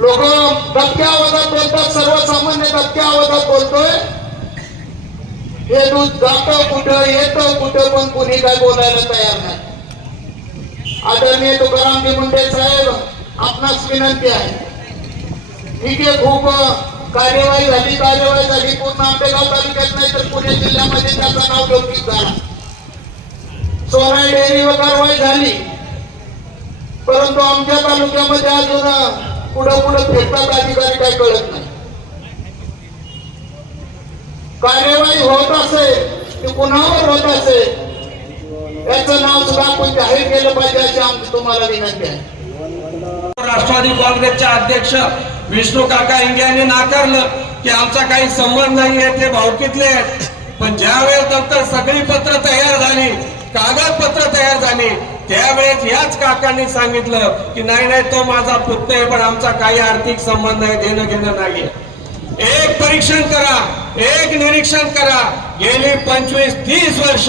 लोक दबक्या आवाजात बोलतात, सर्वसामान्य दबक्या आवाजात बोलतोय. हे दूध जातं कुठं येतं कुठं, पण कुणी काय बोलायला तयार नाही. आदरणीय तुकारामजी मुंडे साहेब, आपणास विनंती आहे. ठीक आहे, खूप कार्यवाही झाली पूर्ण आंबेगाव तालुक्यात नाही तर पुणे जिल्ह्यामध्ये त्याचं नाव लौकिक झाला. सोनाई डेअरीवर कारवाई झाली, परंतु आमच्या तालुक्यामध्ये अजून पुढं फिरतात अधिकारी, काय कळत नाही. कार्यवाही होत असेल ती कुणावर होत असेल याचं नाव सुद्धा आपण जाहीर केलं पाहिजे अशी आमची तुम्हाला विनंती आहे. राष्ट्रवादी काँग्रेसचे अध्यक्ष विष्णू काका इंगे यांनी नाकारलं की आमचा काही संबंध नाहीये, ते भावकीतले आहेत. पण ज्यावेळेस नंतर सगळी पत्र तयार झाली, कागदपत्र तयार झाली, त्यावेळेस याच काकांनी सांगितलं की नाही तो माझा पुत्र आहे, पण आमचा काही आर्थिक संबंध आहे, देणं घेणं नाहीये. एक परीक्षण करा, एक निरीक्षण करा. गेली 25-30 वर्ष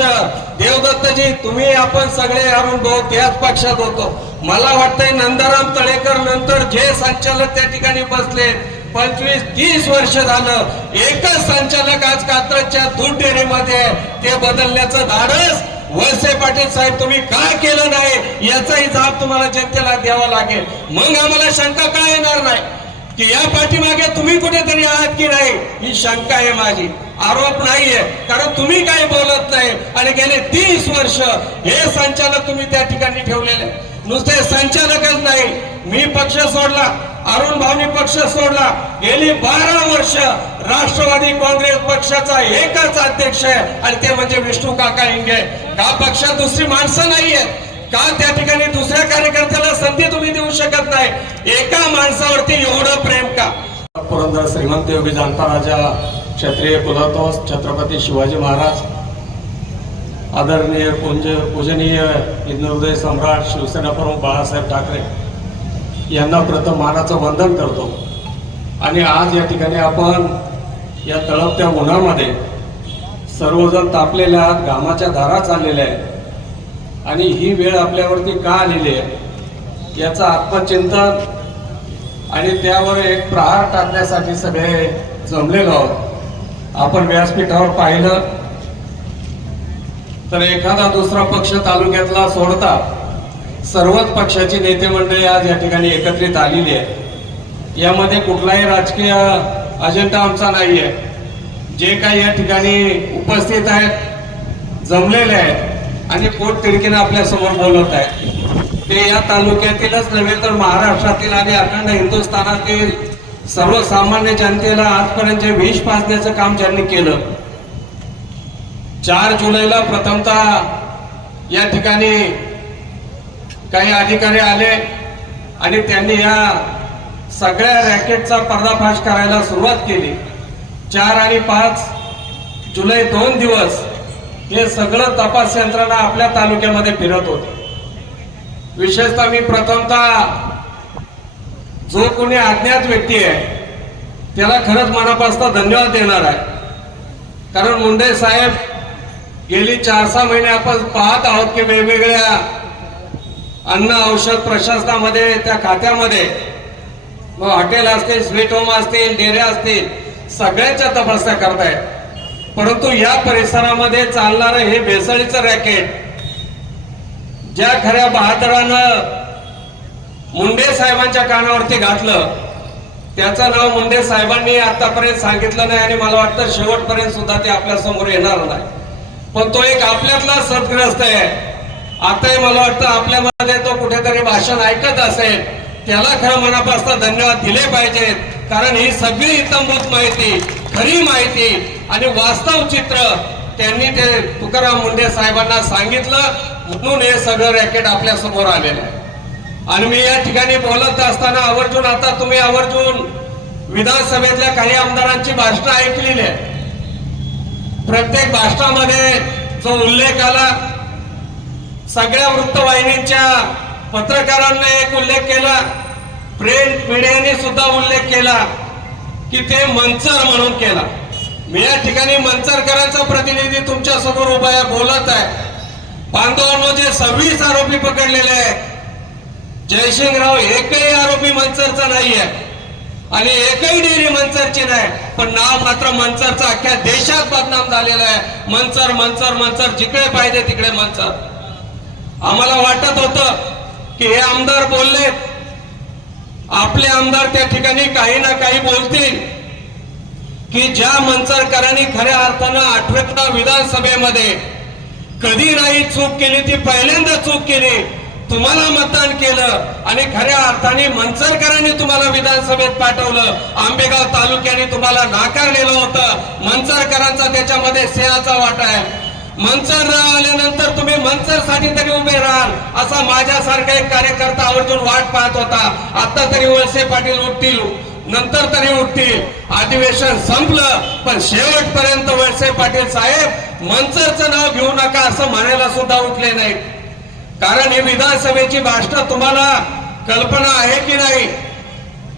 देवदत्तजी, तुम्ही आपण सगळे अरुण भाऊ त्याच पक्षात होतो. मला वाटतंय नंदराम तळेकर नंतर जे संचालक त्या ठिकाणी बसले, 25-30 वर्ष झालं एकच संचालक आज कात्रजच्या दूध डेअरीमध्ये, ते बदलण्याचं धाडस वळसे पाटील साहेब तुम्ही काय केलं नाही याचाही जाब तुम्हाला जनतेला द्यावा लागेल. मग आम्हाला शंका काय येणार नाही की या पाठीमागे तुम्ही कुठेतरी आहात की नाही, ही शंका आहे माझी, आरोप नाहीये. कारण तुम्ही काही बोलत नाही आणि गेले 30 वर्ष हे संचालक तुम्ही त्या ठिकाणी ठेवलेले. नुसते संचालकच नाही, मी पक्ष सोडला, अरुण भाऊनी पक्ष सोडला, गेली 12 वर्ष राष्ट्रवादी काँग्रेस पक्षाचा एकच अध्यक्ष आहे आणि ते म्हणजे विष्णू काका इंगे. का पक्षात दुसरी माणसं नाहीये का? त्या ठिकाणी दुसऱ्या कार्यकर्त्याला संधी तुम्ही देऊ शकत नाही? एका माणसावरती एवढं प्रेम का? पुरंदर श्रीमंत योगी जाणता राजा क्षत्रिय कुलतोष छत्रपती शिवाजी महाराज, आदरणीय पूजनीय हिंदुहृदय सम्राट शिवसेना प्रमुख बाळासाहेब ठाकरे यांना प्रथम मानाचं वंदन करतो. आणि आज या ठिकाणी आपण या तळपत्या उन्हामध्ये सर्वजण तापलेल्या आहात, घामाच्या धारा चाललेल्या आहेत आणि ही वेळ आपल्यावरती का आलेली आहे याचं आत्मचिंतन आणि त्यावर एक प्रहार टाकण्यासाठी सगळे जमलेलो आहोत. आपण व्यासपीठावर पाहिलं तर एखादा दुसरा पक्ष तालुक्यातला सोडता सर्वच पक्षाची नेते मंडळी आज या ठिकाणी एकत्रित आलेली आहे. यामध्ये कुठलाही राजकीय अजेंडा आमचा नाहीये. जे काही या ठिकाणी उपस्थित आहेत, जमलेले आहेत आणि पोटतिडकीने आपल्या समोर बोलत आहेत, ते या तालुक्यातीलच नव्हे तर महाराष्ट्रातील आणि अखंड हिंदुस्थानातील सर्वसामान्य जनतेला आजपर्यंत जे विष पाजण्याचं काम ज्यांनी केलं. 4 जुलैला प्रथमतः या ठिकाणी काही अधिकारी आले आणि त्यांनी या सगळ्या रॅकेटचा पर्दाफाश करायला सुरुवात केली. 4 आणि 5 जुलै 2 दिवस हे सगळं तपास यंत्रणा आपल्या तालुक्यामध्ये फिरत होते. विशेषतः मी प्रथमतः जो कोणी अज्ञात व्यक्ती आहे त्याला खरंच मनापासून धन्यवाद देणार आहे. कारण मुंडे साहेब गेली 4-6 महिने आपण पाहत आहोत की वेगवेगळ्या अन्न औषध प्रशासनामध्ये त्या खात्यामध्ये मग हॉटेल असतील, स्वीट होम असतील, डेऱ्या असतील, सगळ्यांच्या तपासण्या करतायत. परंतु या परिसरामध्ये चालणारं हे भेसळीचं रॅकेट ज्या खऱ्या बहादरानं मुंडे साहेबांच्या कानावरती घातलं त्याचं नाव मुंडे साहेबांनी आतापर्यंत सांगितलं नाही आणि मला वाटतं शेवटपर्यंत सुद्धा ते आपल्या समोर येणार नाही. पण तो एक आपल्यातला सद्ग्रस्त आहे. आताही मला वाटतं आपल्यामध्ये तो कुठेतरी भाषण ऐकत असेल, त्याला खरं मनापासून धन्यवाद दिले पाहिजेत. कारण ही सगळी इत्थंभूत माहिती, खरी माहिती आणि वास्तव चित्र त्यांनी ते तुकाराम मुंडे साहेबांना सांगितलं म्हणून हे सगळं रॅकेट आपल्या समोर आलेलं आहे. आणि मी या ठिकाणी बोलत असताना आवर्जून, आता तुम्ही आवर्जून विधानसभेतल्या काही आमदारांची भाषणं ऐकलेली आहे. प्रत्येक भाषणामध्ये जो उल्लेख आला, सगळ्या वृत्तवाहिनींच्या पत्रकारांनी एक उल्लेख केला, प्रिंट मीडियाने सुद्धा उल्लेख केला की ते मंचर म्हणून केला. मी या ठिकाणी मंचरकरांचा प्रतिनिधी तुमच्या समोर उभा आहे, बोलत आहे. बांधवांनो, जे 26 आरोपी पकडलेले आहेत, जयसिंगराव एकही आरोपी मंचरचा नाहीये. आणि एकही डेअरी मंचरची नाही, पण नाव मात्र मंचरचं अख्ख्या देशात बदनाम झालेलं आहे. मंचर मंचर मंचर, जिकडे पाहिजे तिकडे मंचर. आम्हाला वाटत होतं की हे आमदार बोलले, आपले आमदार त्या ठिकाणी काही ना काही बोलतील की ज्या मंचरकरांनी खऱ्या अर्थानं 8व्या विधानसभेमध्ये कधी नाही चूक केली, ती पहिल्यांदा चूक केली. तुम्हाला मतदान केलं आणि खऱ्या अर्थाने मंचरकरांनी तुम्हाला विधानसभेत पाठवलं. आंबेगाव तालुक्याने तुम्हाला नाकारलेलं होतं. मंचरकरांचा त्याच्यामध्ये सिंहाचा वाटा आहे. मंचर राव आल्यानंतर तुम्ही मंचरसाठी तरी उभे राहाल असा माझ्यासारखा एक कार्यकर्ता आवर्जून वाट पाहत होता. आता तरी वळसे पाटील उठतील, नंतर तरी उठतील. अधिवेशन संपलं, पण शेवटपर्यंत वळसे पाटील साहेब मंचरचं नाव घेऊ नका असं म्हणायला सुद्धा उठले नाहीत. कारण ही विधानसभेची भाषणं तुम्हाला कल्पना आहे की नाही,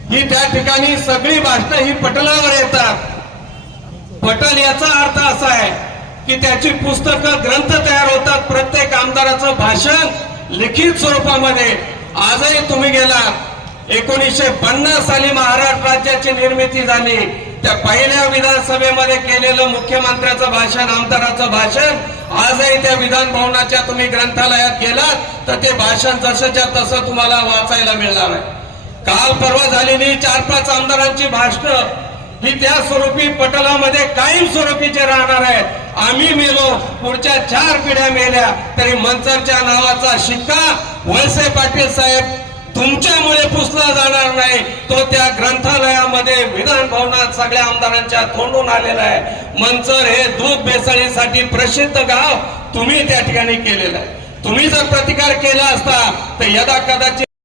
ही त्या ठिकाणी सगळी भाषणं ही पटलावर येतात. पटल याचा अर्थ असा आहे की त्याची पुस्तकं, ग्रंथ तयार होतात. प्रत्येक आमदाराचं भाषण लिखित स्वरूपामध्ये. आजही तुम्ही गेलात, 1950 साली महाराष्ट्र राज्याची निर्मिती झाली. त्या पहिल्या विधानसभेमध्ये केलेलं मुख्यमंत्र्याचं भाषण, आमदाराचं भाषण आजही त्या विधान भवनाच्या तुम्ही ग्रंथालयात गेलात तर ते भाषण जसंच्या तसं तुम्हाला वाचायला मिळणार आहे. काल परवा झालेली 4-5 आमदारांची भाषणं ही त्या स्वरूपी पटलामध्ये कायम स्वरूपीचे राहणार आहेत. आम्ही मेलो, पुढच्या 4 पिढ्या मेल्या तरी मंचरच्या नावाचा शिक्का वळसे पाटील साहेब तुमच्यामुळे पुसला जाणार नाही. तो त्या ग्रंथालयामध्ये विधान भवनात सगळ्या आमदारांच्या तोंडून आलेला आहे. मंचर हे दूध भेसळीसाठी प्रसिद्ध गाव तुम्ही त्या ठिकाणी केलेलं आहे. तुम्ही जर प्रतिकार केला असता तर यदा कदाचित